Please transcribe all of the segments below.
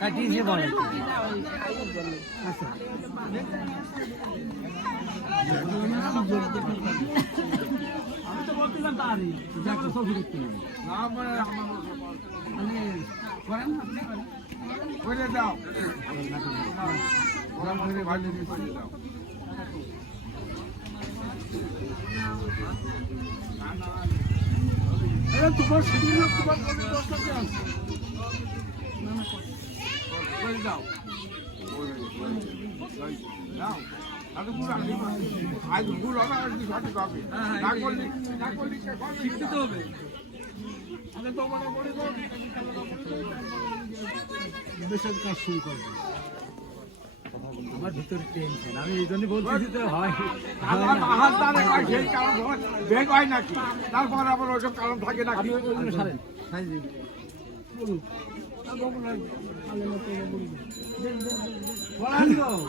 কাটিয়েছে বলে আমি তো বলছিলাম তারই যে একটা ছবি দেখতে হবে করেন আপনি করে দাও তোমার শরীর তোমার দাও দেশের কাজ শুরু করবো আমার ভিতরে টেনশন আমি এই জন্য বলতেছি তো হয় বেগ হয় নাকি তারপর আবার ওইসব কারণ থাকে নাকি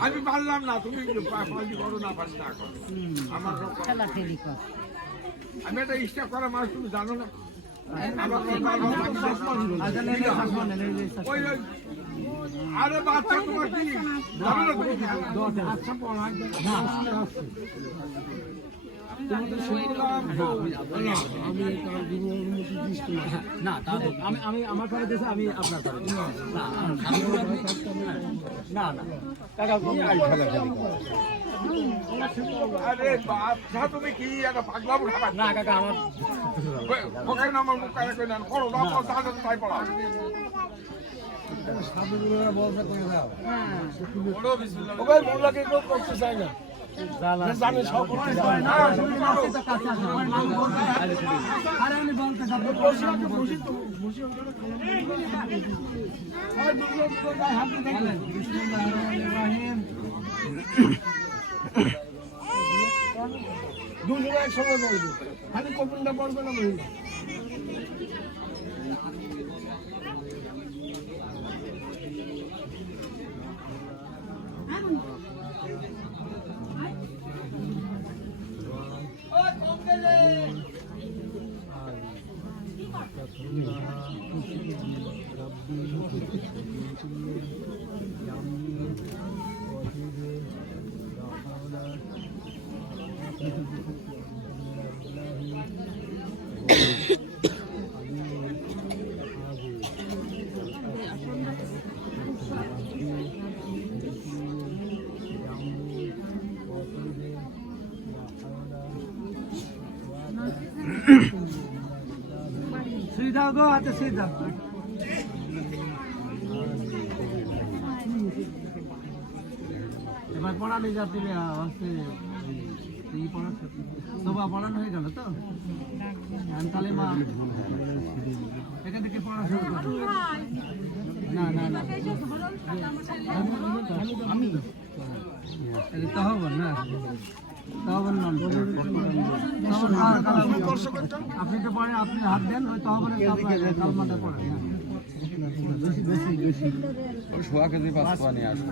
আমি পারলাম না তুমি করো না পারি না আমার আমি একটা ইচ্ছা করা মাস তুমি জানো না আরে বাচ্চা তোমার কি আমি আমার পরে দেশে আমি আপনার পরে না না আরে বাচ্চা তুমি কি একটা পাগলা উঠাবা না কাকা আমার ওখানে আমার মুখ কানে কই না করো না তাহলে তাই পড়া সাধুগুলোরা বলতে কই দাও বড় বিসমিল্লাহ ওই মোল্লাকে কেউ করতে চায় না জানে সব করতে চায় না আরে আমি বলতে যাব বসি তো বসি আর দুটো গায়ে হাত দিয়ে বিসমিল্লাহির রহমানির রহিম দুজন একসঙ্গে বলবে খালি কপিলটা বলবে না মহিলা सीधा गो आते सीधा এবার পড়ালে যাতে হচ্ছে এই পড়া সবা পড়ানো হয়ে গেল তো তাহলে মা এখান থেকে পড়া শুরু করো না না না আমি তহবন না তহবন নাম আপনি তো পড়েন আপনি হাত দেন ওই তহবনের কালমাটা পড়েন শোয়াকে দিয়ে পাঁচ পানি আসবো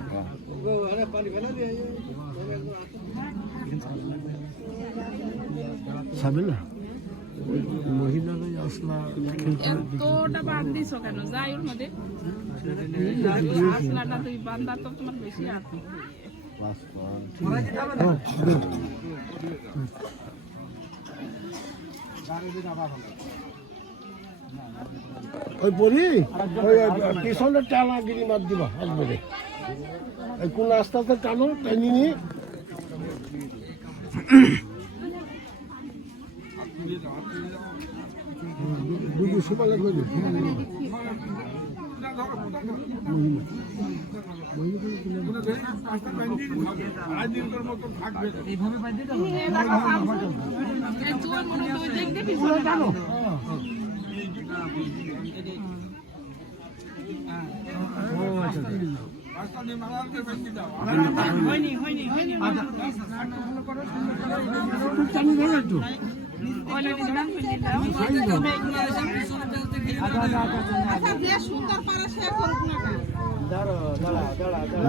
সাবে না মহিলারা আসলা এতটা বাদ দিছো কেন যাই ওর মধ্যে আসলাটা তুই বান্দা তো তোমার বেশি আছে ওই পরি ওই পিছনে টানা গিরি মার দিবা আসবে এই কোন আস্তে আস্তে টানো টানি নিয়ে দুটো সকালে করে এইভাবে পাই দিয়ে জানো হয়নি হয়নি হয়নি আচ্ছা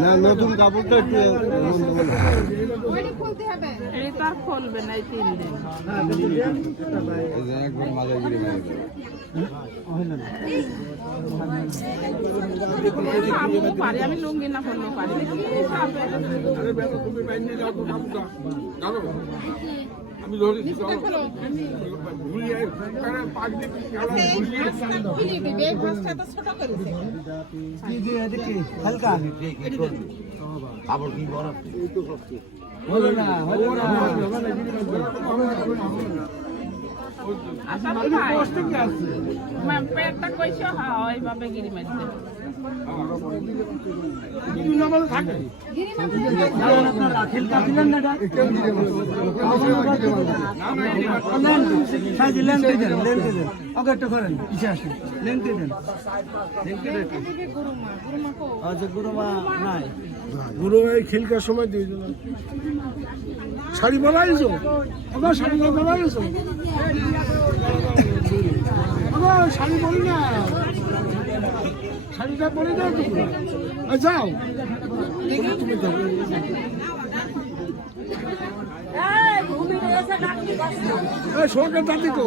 না নতুন কাপড়টা একটু এই তো আর খুলবে না এই 3 দিন। আমিও পারি, আমি লুঙ্গি না করলেও পারি। আমি ধরি হালকা কাপড় কি বড় হলো না হলো না আচ্ছা ভাই, পেটটা কইছো এইভাবে গিরি মারতে। গুরু এই খিলকার সময় দিয়ে দিলাম শাড়ি বানাইছো আবার শাড়ি বানাইছো আবার শাড়ি বলি না শাড়িটা পরে দাও তুমি যাও তুমি যাও সরকার দাদি তো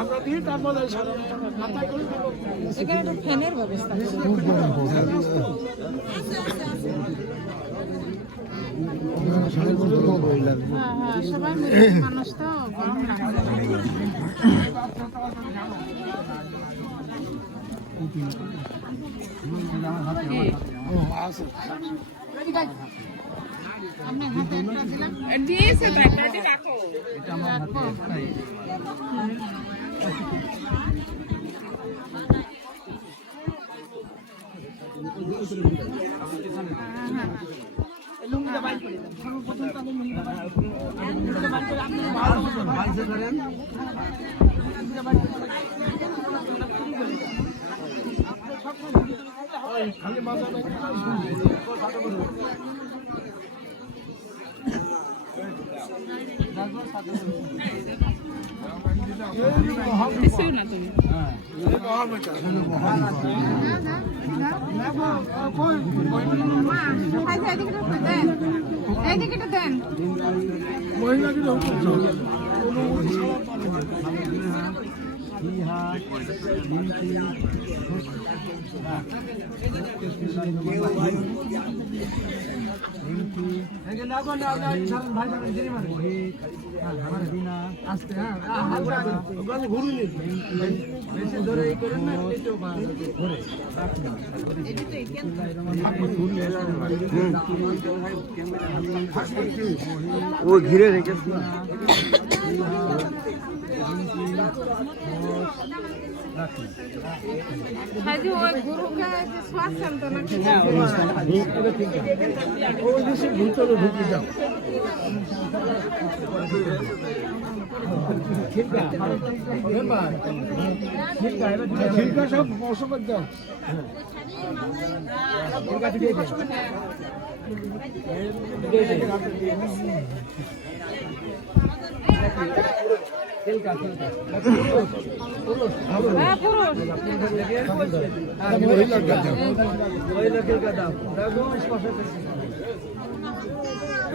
আমরা দিয়ে তারপরে এখানে একটা ফ্যানের ব্যবস্থা। হ্যাঁ, সবাই মানুষ তো গরম দিয়েছে তো একটা রাখো। এটা আমার হাতে একটাই। কিছুই না তুমি। ও ঘিরে রেখেছে ভিতরে ঢুকে যাও সব বর্ষ করে দাও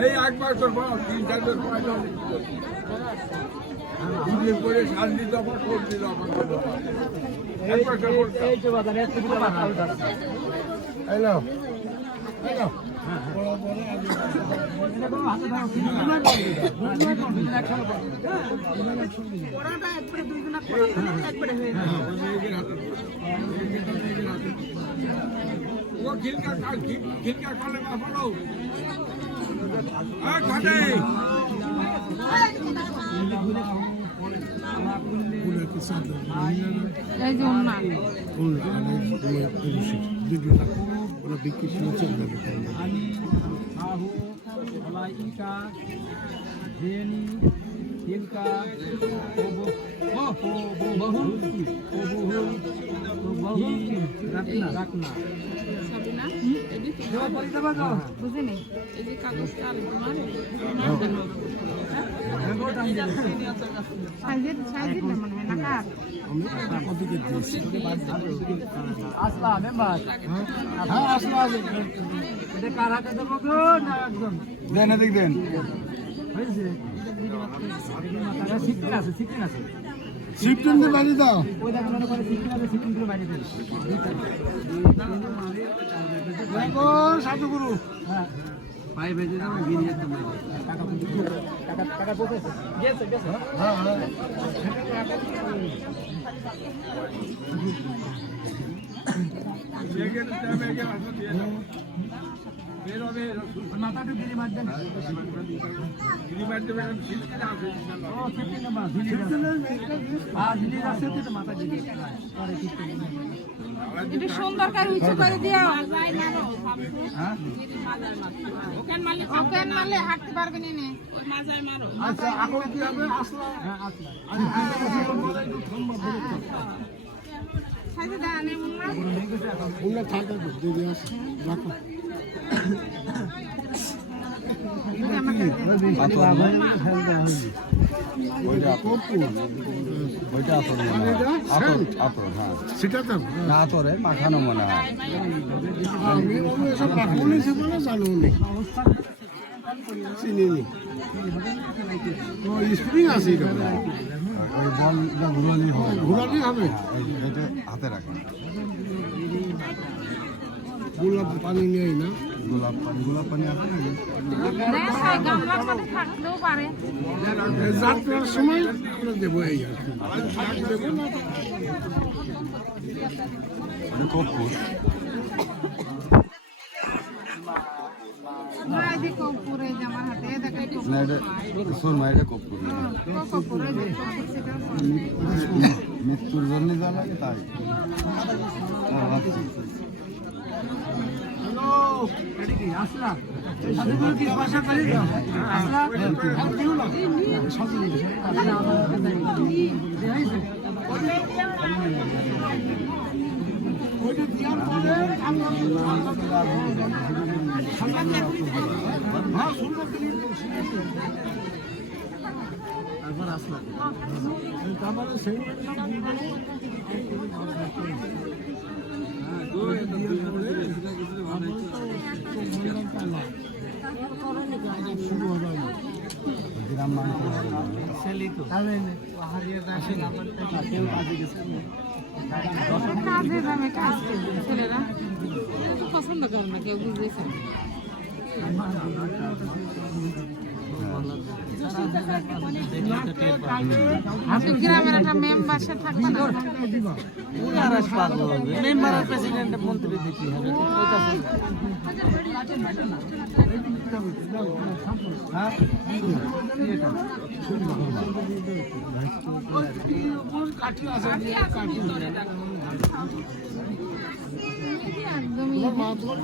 এই একবার করবো 3-4 বার দুদিন পরে শান্তি দফা সবজি দফা একবার করবো খিলকা কলে বা ফলো এই যে উন্না ওরা বিক্রি শুনেছে আনি আহু লাইকা জেনি হিলকা বহু রাখনা সাবিনা বুঝিনি এই যে কাগজটা আলু তোমার সাইজের মনে হয় না কার আসলা মেম্বার হ্যাঁ আসলে এটা কার হাতে দেবো গো না একদম দেন এদিক দেন হয়েছে সিক্রেট আছে সিক্রেট আছে সিফটিনকে বাড়ি দাও ওই দেখো মনে করে সিক্রেট আছে সিক্রেট করে বাইরে দেবে দেখো সাধুগুরু হ্যাঁ পাই বেজে দাও গিয়ে যেতে বাইরে টাকা টাকা পড়ে গেছে গেছে হ্যাঁ হ্যাঁ মাথাটা গিরি মার দেন ও ফিফটি নাম্বার ঝিলি আছে তো মাথা গিরি একটু সুন্দর করে উঁচু করে দিও হ্যাঁ ওকেন মারলে হাঁটতে পারবে না নে আচ্ছা এখন কি হবে আসলা হ্যাঁ আচ্ছা সাইজে দাঁড়ানে মুন্না ওগুলো থাকা দিদি আসে রাখো সেটা তো না তোরে মাখানো মনে হয় আমি এসব পাকুনি সেগুলো জানো নি চিনি নি ও স্প্রিং আছে এটা ওই বলটা ঘুরালি হবে ঘোরালি হবে এটা হাতে রাখেন গোলাপ পানি নেই না গোলাপ পানি আছে নাকি গামলার সাথে থাকলেও পারে যাত্রার সময় আমরা দেবো এই আর কি দেবো না এটা কপুর নাই দেখো পুরে জামার হাতে দেখাই তো না এটা সুরমা এটা কপুর পুরে দেখো সেটা মৃত্যুর জন্য যা লাগে তাই ও আচ্ছা হ্যালো এটা কি আসলা সাধুগুরু কি ভাষা করে দাও আসলা দিও না ওইটা দিয়ার পরে হ্যাঁ সুন্দর তারপর আসলা তারপরে সেই গ্রাম মাংস সেলি তো হারিয়ে আসে না তেল কাজে গেছে কাজে দামে কাজ করবে ছেলেরা পছন্দ করে না কেউ বুঝেছে গ্রামের একটা মেম্বারশিপ থাকবে না আর আসপাগল মেম্বার আর প্রেসিডেন্ট মন্ত্রী দেখি হবে হ্যাঁ কাঠি আছে কাঠি একদমই মা তোমার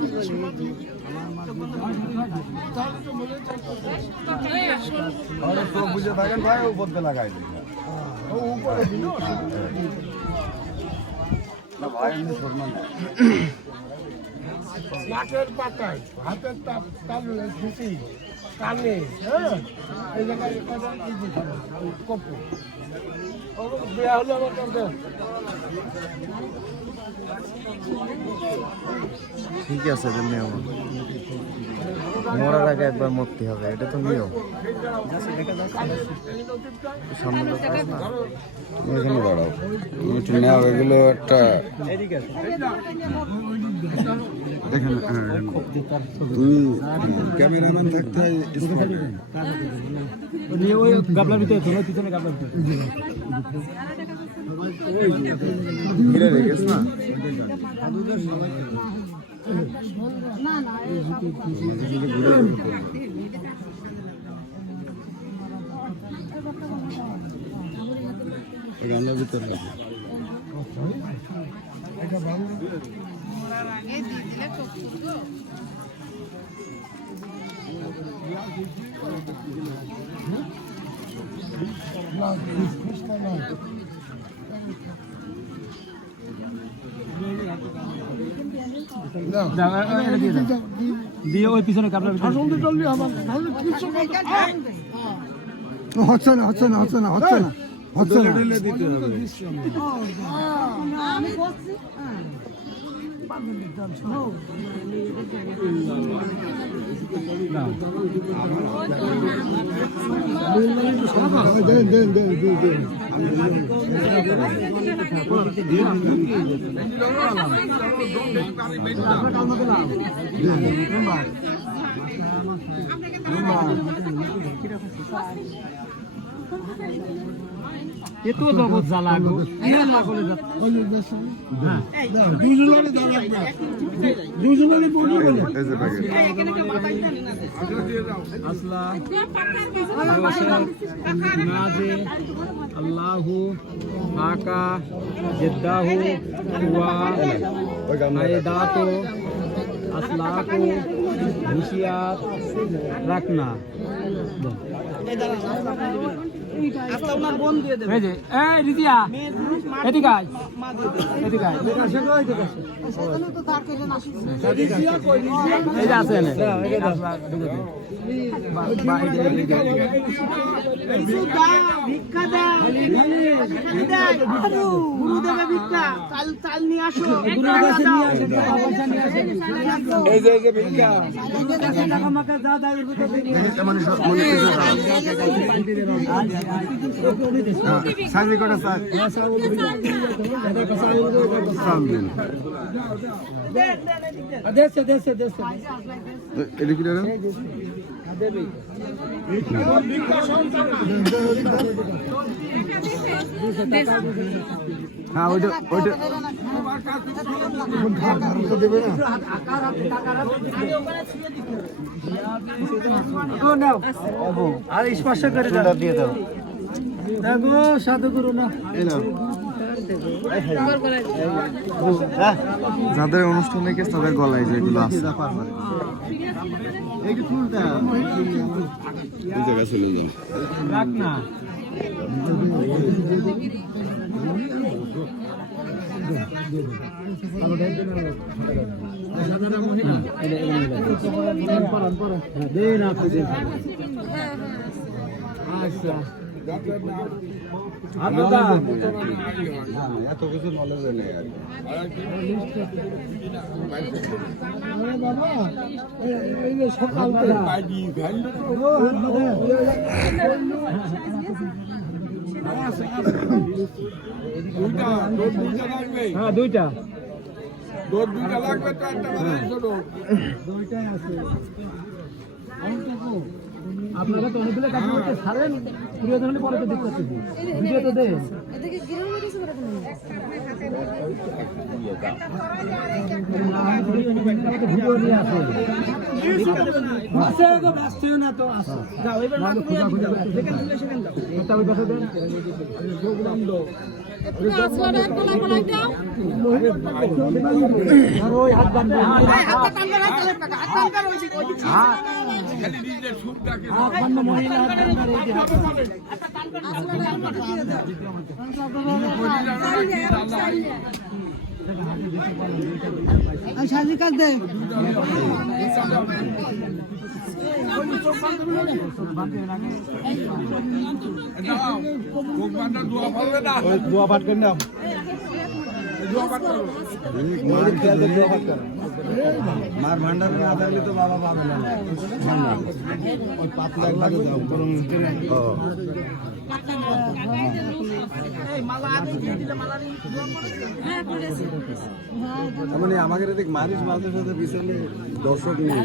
তাহলে তো মনে আর তো বুঝে থাকেন ভাই উপর দিয়ে লাগাই দিন ও উপরে দিল না ভাই এমনি শর্মা না নাকের পাতায় হাতের তালু ঘুষি কানে হ্যাঁ এই জায়গায় এই দিতে হবে কপু ও দেয়া হলে আমার কাছে ঠিক আছে এটা নিয়ম মরার আগে একবার মরতে হবে এটা তো নিয়ম সামনে লোক আছে না? এখানে দাঁড়াও তুমি একটু নেও এগুলো একটা দেখেন তুমি ক্যামেরাম্যান থাকতে ওই গাবলার ভিতরে তো পিছনে গাবলার ভিতরে ঘিরে রেখেছ না গামলার ভিতরে এটা ভালো এই দিয়ে দিলে চোখ খুলবো। না কৃষ্ণ না দিয়ে ওই পিছনে কাপড় আসলে চললি আমার তাহলে কিছু হচ্ছে না হচ্ছে না হচ্ছে না হচ্ছে না হচ্ছে না আমি বলছি দেন দেন দেন দেন এত জগৎ জ্বালা গো দুজনে দাঁড়াবে দুজনে বলবে এই যে প্যাকেট আসলা নাজে আল্লাহু আকা জিদ্দাহু ওয়া আয়দাতু আসলাকু হুশিয়াত রাখনা এই যে এই রিদিয়া এদিকে আয় এদিকে আয় সেখানে তো তার কেটে না এই যে আছে এনে ভিক্ষা দেয় গুরুদেবে ভিক্ষা চাল নিয়ে আসো এই যে ভিক্ষা মানে সাজি করে স্যার এটা কি রে হ্যাঁ ওইটা ওইটা দেবে না আর স্পর্শ করে দিয়ে দাও দেখো সাধু গুরু না যাদের অনুষ্ঠানে গেছে তাদের গলায় যেগুলো আছে রাখ না আচ্ছা এত কিছু নলেজ নেই আর বাবা এই যে সকাল হ্যাঁ দুইটা দুইটা লাগবে তো একটা দুইটাই আছে আপনারা তো অনেকগুলো কাজ করতে ছাড়েন প্রিয় ধরনের পরে তো দেখতে ভিডিও তো দেন এদিকে গিরুন কিছু করে ভিডিও নিয়ে আসে না তো যাও এবার ওই পাশে দেন আর ওই হাত বান্ধে খালি নিজের সুখটাকে হাত বান্ধে মহিলা হাত বান্ধে সাজিকাল দে দোয়া পাবে না দোয়া পাঠ করে নাও মার ভান্ডার না থাকলে তো বাবা পাবে না ওই 5 লাখ লাগে দাও করুন মানে আমাদের দেখ মানুষ মানুষের সাথে বিশালে দর্শক নেই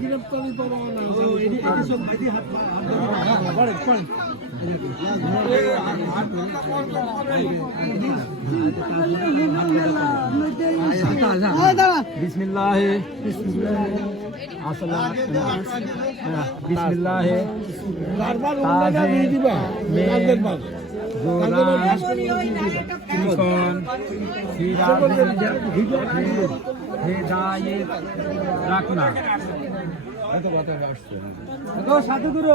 গ্রেপ্তারি করা না বিসমিল্লাহ বিসমিল্লাহ বারবার উল্লেখ দিয়ে দিবা কালকের বার রাখনা সাধু গুরু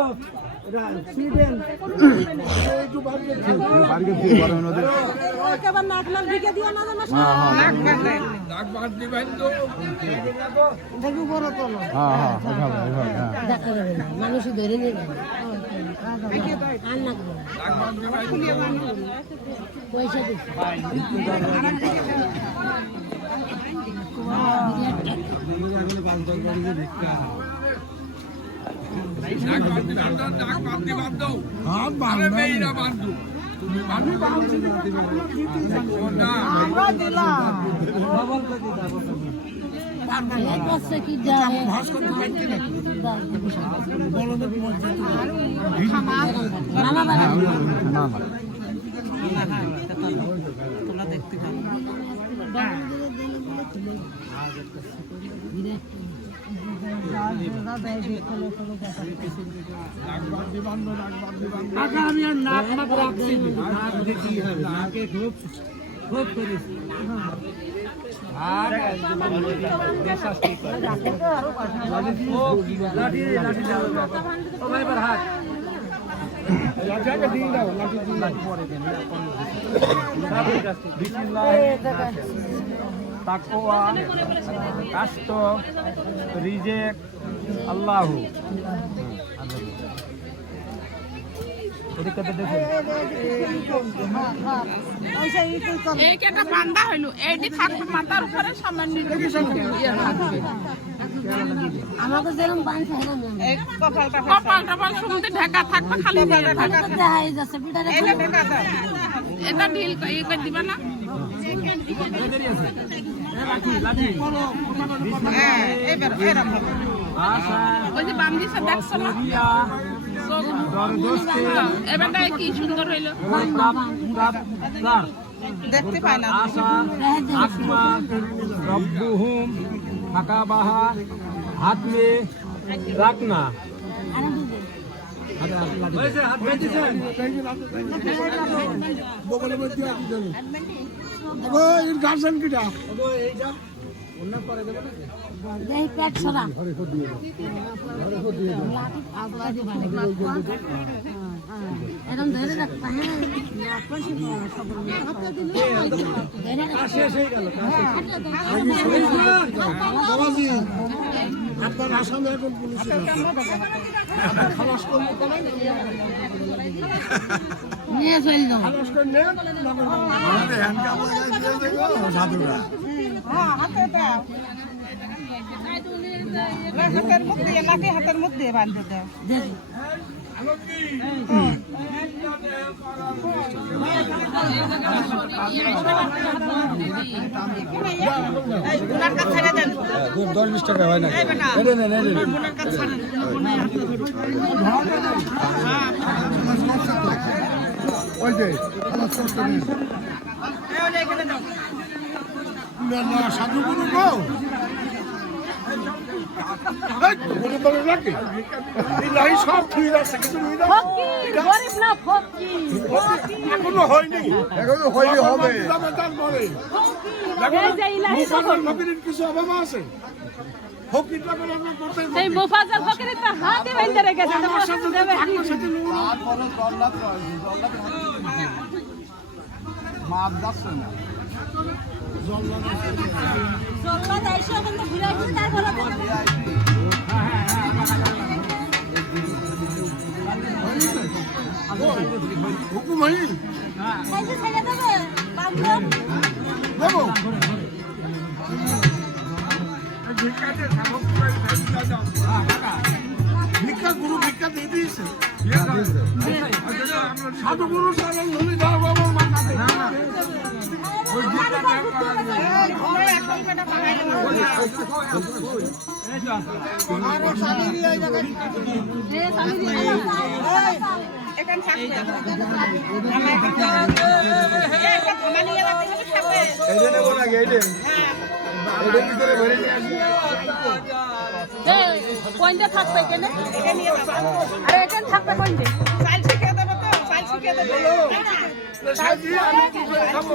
মানুষ ধরে নেবে পয়সা কি যাবে আমি আর নাক নাক রাখছি নাক দেখি হবে নাকে খুব খুব করেছি আর দেশাস্তি লাঠি লাঠি দাও ও ভাই বার হাত লাঠিকে দিন দাও লাঠি দিন পরে দেন বিসমিল্লাহ তাকওয়া কাস্ত রিজেক আল্লাহু এইটা বান্ধা হইল এইটি থাকবে মাথার উপরে সামান্য আমাকে যেরকম বাঁধছে কপাল টপাল সমুদ্রে ঢাকা থাকবে খালি দেখাই যাচ্ছে পিটারে এটা ঢিল ইয়ে করে দিবা না ওই যে বাম দিছে দেখছো না এবার কি সুন্দর হইলো দেখতে পাই না আসমা রব্বুহুম ফাকাবাহা হাতমে রাখনা বগলের মধ্যে আছে জানো এর গার্জেন কিটা এই পেট ছড়া এরকম ধরে রাখতে হ্যাঁ বাবাজি আপনার আসামে এখন পুলিশ খালাস করলে নিয়ে চলে যাবো খালাস করে নেন হাতের মধ্যে বাঁধতে দাও দেখি $10-20 টাকা হয় না ওই যে খালাস করতে নেন সাধু গুরু গো সব ঠিক আছে এখনো হয়নি এখনো হয়নি হবে কিছু অভাব আছে এই মুফাজ্জল ফকিরের তো হাতে বাইন্ধে রেখেছে তোমার সাথে দেবে মাপ যাচ্ছে না জল্লা দাইছো কিন্তু ঘুরে ঘুরে তারপরে হুকুম হয়নি কাইছে ছেড়ে দেবে বান্ধব দেবো ঠিক আছে ভিক্ষা গুরু ভিক্ষা দিয়ে দিয়েছে সাধু গুরু সারা নলি ধর বাবার মাথাতে ওই জিনিসটা দেখ করা যায়। পয়েন্টে থাকবে কেন আর এখানে থাকবে পয়েন্টে সাজি আমি কি করে খাবো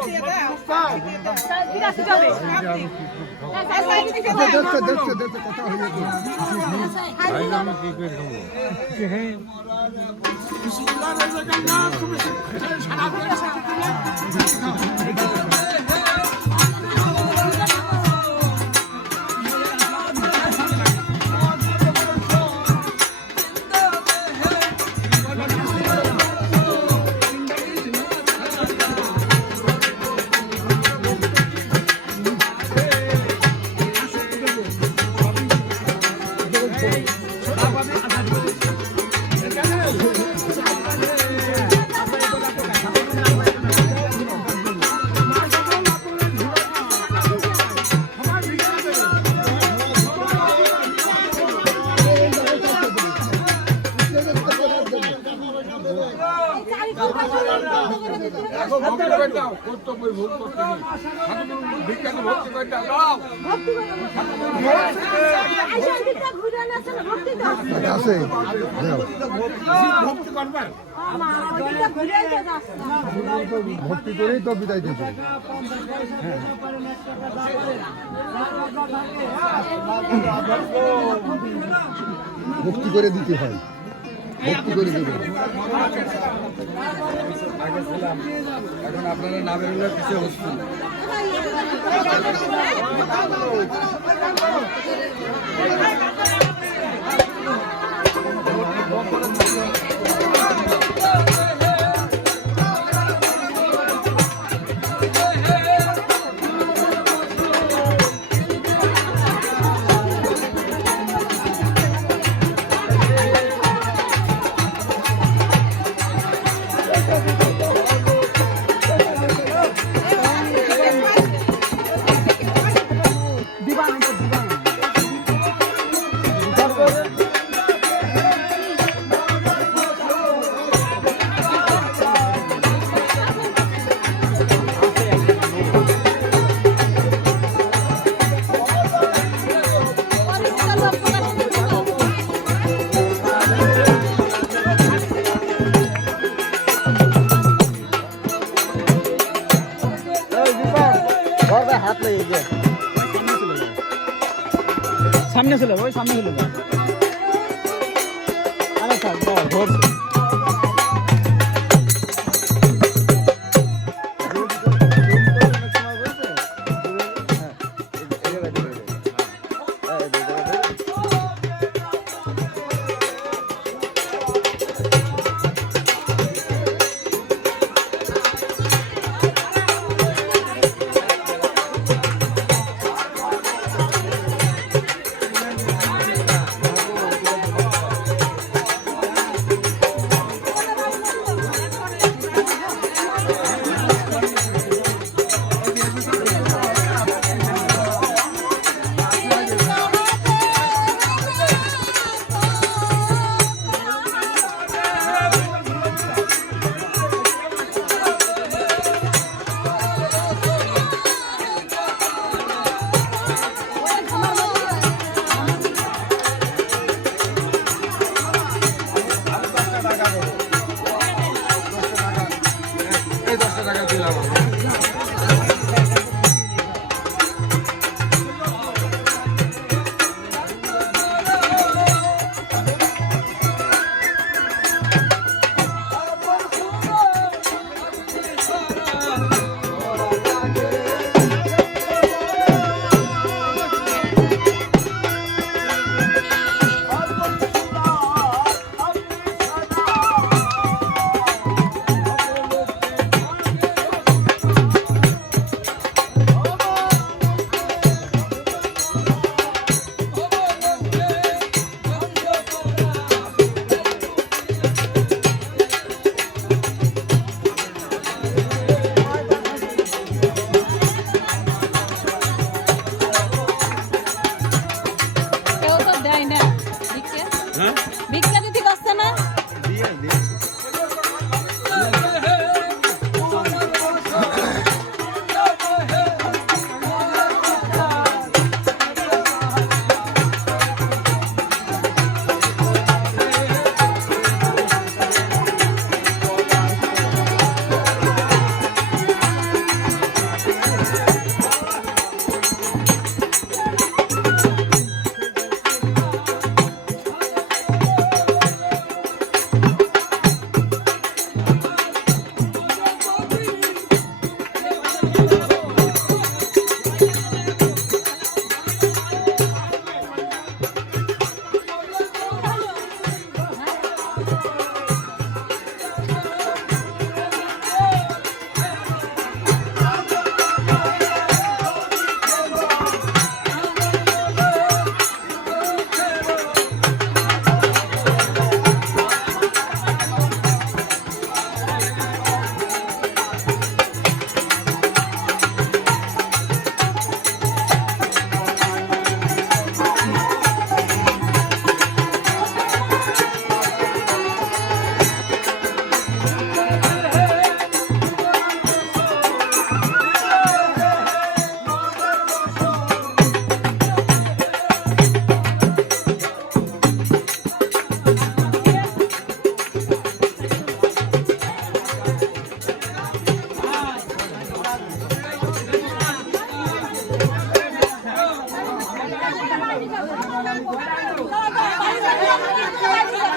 এখন ভক্তি করে দাও কর্তব্য ভোগ করতে নেই সাধু গুরু ভিক্ষাকে ভক্তি করে দাও দাও আছে ভক্তি করবেন ভক্তি করেই তো বিদায় দেবো ভক্তি করে দিতে হয় ভক্তি করে দেবে এখন আপনারা না বেরোলে পিছিয়ে বসছেন সামনে ছিল ওই সামনে ছিল আরে থাক ধরছে ভিক্ষা দিতে পারছে না Hãy subscribe cho kênh Ghiền Mì Gõ để không bỏ lỡ